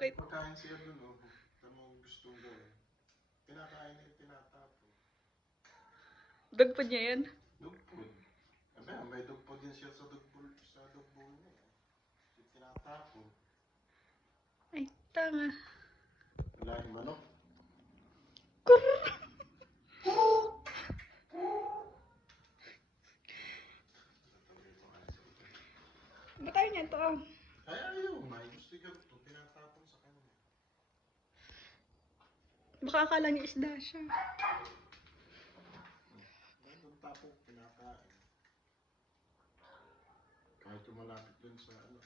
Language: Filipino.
Bakit? Pagkain siya dun, oh. Tamang gustong gawin. Kinakain niya, tinatapon. Dog food niya yan? Dog food. Sabi, may dog food din siya sa dog bowl niya. Tinatapon. Ay, tanga. Wala yung manok. Ba't tayo niya ito ah? Ay, ayaw. May gusto ka ito. Tinatapon sa kanya. Baka akala niya isda siya. Nandun tapon, kinakain. Kahit yung malapit dun sa ano.